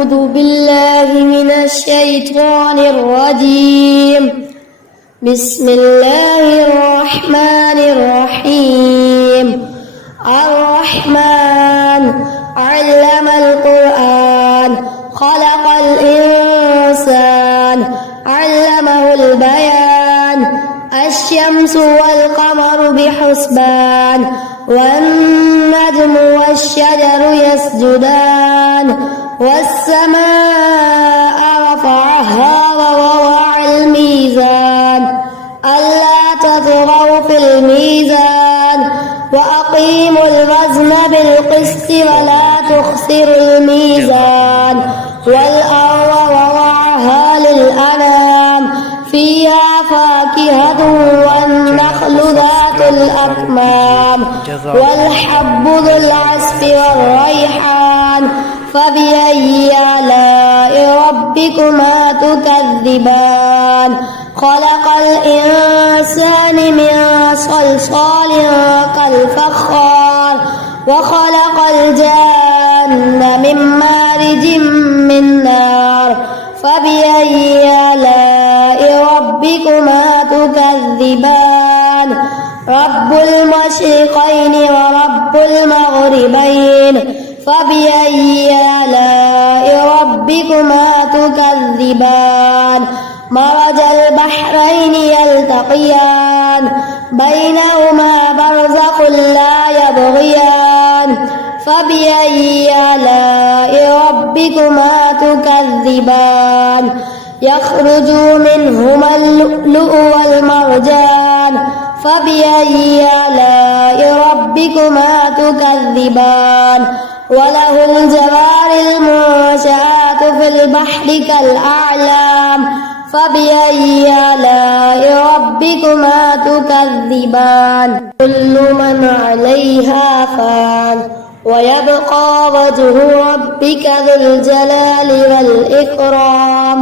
أعوذ بالله من الشيطان الرجيم. بسم الله الرحمن الرحيم. الرحمن علم القرآن خلق الإنسان علمه البيان. الشمس والقمر بحسبان والنجم والشجر يسجدان. والسماء رفعها ووضع الميزان ألا تطغوا في الميزان وأقيموا الوزن بالقسط ولا تخسروا الميزان. والأرض وضعها للأنام فيها فاكهة والنخل ذات الأكمام والحب ذو العصف والريحان. فبأي آلاء ربكما تكذبان؟ خلق الإنسان من صلصال كالفخار وخلق الجن من مارج من نار. فبأي آلاء ربكما تكذبان؟ رب المشرقين ورب المغربين. فبأي آلاء ربكما تكذبان؟ مرج البحرين يلتقيان بينهما برزخ لا يبغيان. فبأي آلاء ربكما تكذبان؟ يخرج منهما اللؤلؤ والمرجان. فبأي آلاء ربكما تكذبان؟ وله الجوار المنشآت في البحر كالأعلام. فبأي آلاء ربكما تكذبان؟ كل من عليها فان ويبقى وجه ربك ذو الجلال والإكرام.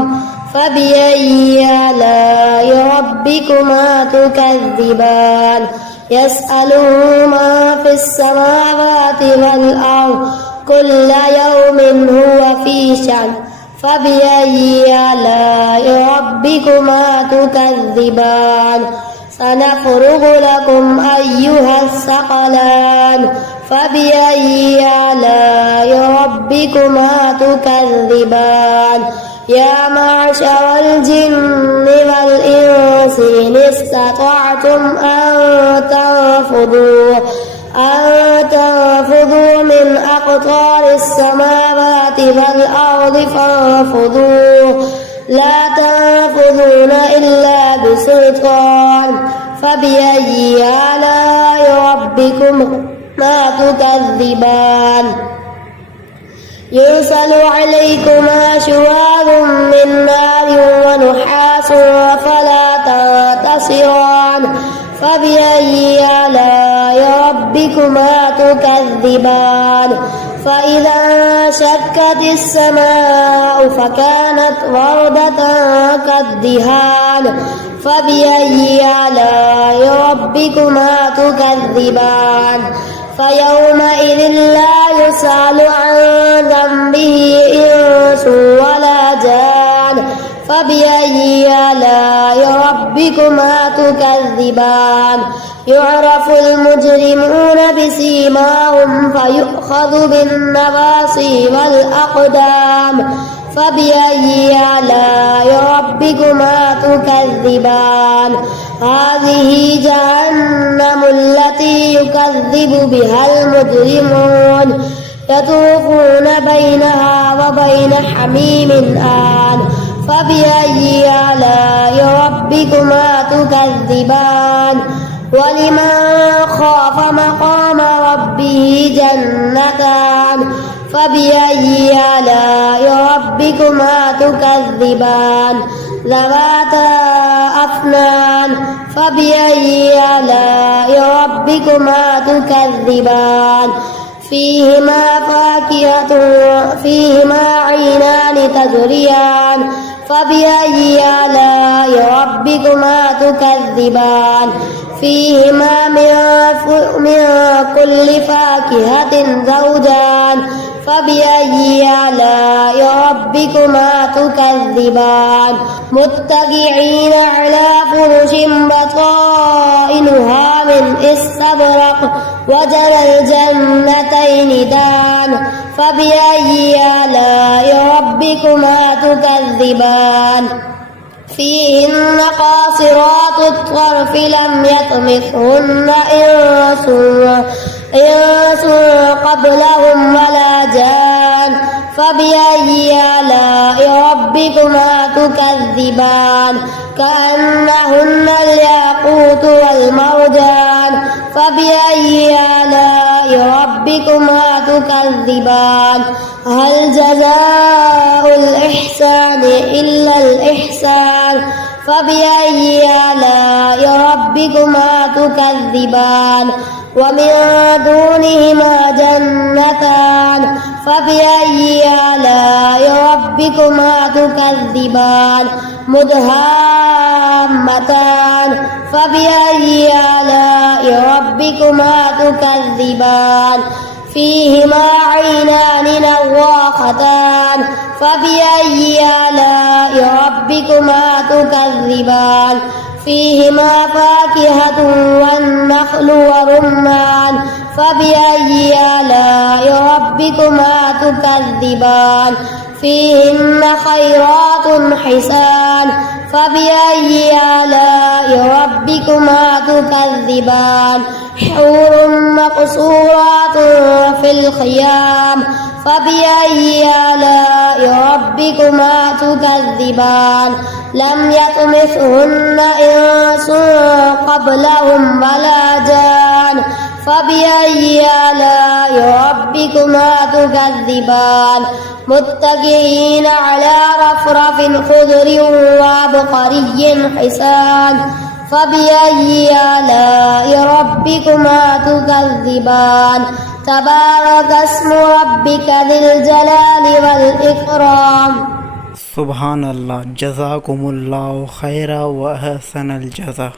فبأي آلاء ربكما تكذبان؟ يسأله من في السماوات والأرض كل يوم هو في شأن. فبأي آلاء ربكما تكذبان؟ سنفرغ لكم أيها الثقلان. فبأي آلاء ربكما تكذبان؟ يا معشر الجن والإنس إن استطعتم أن تنفذوا من أقطار السماوات والأرض فانفذوا لا تنفذون إلا بسلطان. فبأي آلاء ربكما تكذبان؟ يرسل عليكما شواظ من نار ونحاس فلا تنتصران. فبأي آلاء ربكما تكذبان؟ فإذا انشقت السماء فكانت وردة كالدهان. فبأي آلاء ربكما تكذبان؟ فيومئذ لا يسأل عن ذنبه إنس ولا جان. فبأي آلاء ربكما تكذبان؟ يعرف المجرمون بسيماهم فيؤخذ بالنواصي والأقدام. فبأي آلاء ربكما تكذبان؟ هذه جهنم التي يكذب بها المجرمون يطوفون بينها وبين حميم آن. فبأي آلاء ربكما تكذبان؟ ولمن خاف مقام ربه جنتان. فبأي آلاء ربكما تكذبان؟ ذواتا أفنان. فبأي آلاء ربكما تكذبان؟ فيهما عينان تجريان. فبأي آلاء ربكما تكذبان؟ فيهما من كل فاكهة زوجان. فبأي آلاء ربكما تكذبان متكئين على فرش بطائنها من استبرق وجنى الجنتين دان فبأي آلاء ربكما تكذبان فيهن قاصرات الطرف لم يطمثهن إنس قبلهم ولا جان فبأي آلاء ربكما تكذبان كأنهن الياقوت والمرجان فبأي آلاء ربكما تكذبان هل جزاء الإحسان إلا الإحسان فبأي آلاء ربكما تكذبان ومن دونهما جنتان فبأي آلاء ربكما تكذبان مدهامتان فبأي آلاء ربكما تكذبان فيهما عينان نضاختان فبأي آلاء ربكما تكذبان فيهما فاكهة والنخل ورمان فبأي آلاء ربكما تكذبان فيهن خيرات حسان فبأي آلاء ربكما تكذبان حور مقصورات في الخيام فبأي آلاء ربكما تكذبان لم يطمثهن إنس قبلهم ولا جان فبأي آلاء ربكما تكذبان متكئين على رفرف خضر وعبقري حسان فبأي آلاء ربكما تكذبان تبارك اسم ربك ذي الجلال والإكرام सुबहान अल्लाह जज़ाकुमुल्लाहु खैरा व अहसनल जज़ा।